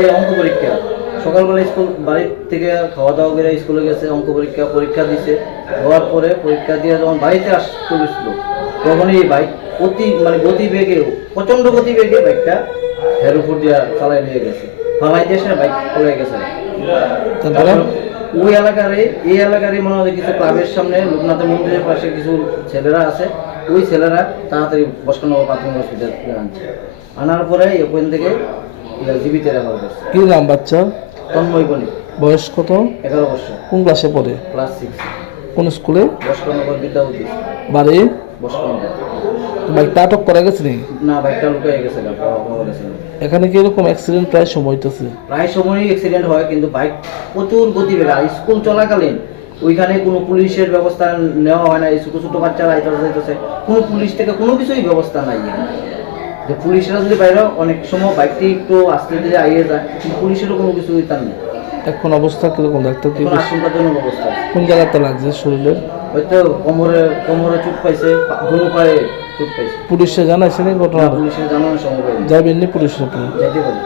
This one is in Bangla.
আজকে অঙ্ক পরীক্ষা। সকালবেলা স্কুল বাড়ি থেকে খাওয়া দাওয়া করে স্কুলে গেছে, অঙ্ক পরীক্ষা দিছে। হওয়ার পরে পরীক্ষা দিয়ে যখন বাড়িতে চলেছিল তখন এই বাইক গতিবেগে, প্রচণ্ড গতিবেগে বাইকটা হের উপর দিয়ে চালাই নিয়ে গেছে, ফালাই দিয়ে সে বাইক পড়ে গেছে। তারপরে ওই এই এলাকারই মনে হয় কিছু ক্লাবের সামনে লোকনাথ মন্দিরের পাশে কিছু ছেলেরা আছে, ওই ছেলেরা তাড়াতাড়ি বসকানগর প্রাথমিক হসপিটালে আনছে। আনার পরে ওখান থেকে জীবিত রাখা হয়েছে। কি নাম বাচ্চা? তন্ময় বণিক। বয়স কত? 11 বছর। কোন ক্লাসে পড়ে? ক্লাস 6। কোন স্কুলে? বসকানগর বিদ্যাপতি। বাড়ি? বসকানগর। বাইকটা আটক করা গেছে নাকি? না, বাইকটা লুকিয়ে গেছে, পাওয়া গেছে না। এখানে কি এরকম অ্যাক্সিডেন্ট প্রায় সময় হইতেছে? প্রায় সময়ই অ্যাক্সিডেন্ট হয়, কিন্তু বাইক প্রচুর গতিবেগ। আর স্কুল চলাকালীন ওইখানে কোনো পুলিশের ব্যবস্থা নেওয়া হয় না। এই ছোটো ছোটো বাচ্চারা যাইতেছে, কোনো পুলিশ থেকে কোনো কিছুই ব্যবস্থা নাই। যে পুলিশরা যদি বাইরে অনেক সময় বাইকটি একটু আস্তে ধীরে আইয়ে যায়, কিন্তু পুলিশেরও কোনো কিছু তার নেই। এখন অবস্থা কিরকম? ডাক্তার কি আশঙ্কাজনক অবস্থা। কোন জায়গাতে লাগছে শরীরের? হয়তো কোমরে চোট পাইছে, দুনো পায়ে চোট পাইছে। পুলিশে জানাইছে না ঘটনা? পুলিশের জানানোর সময় যাবেননি পুলিশের? যাইতে পারে।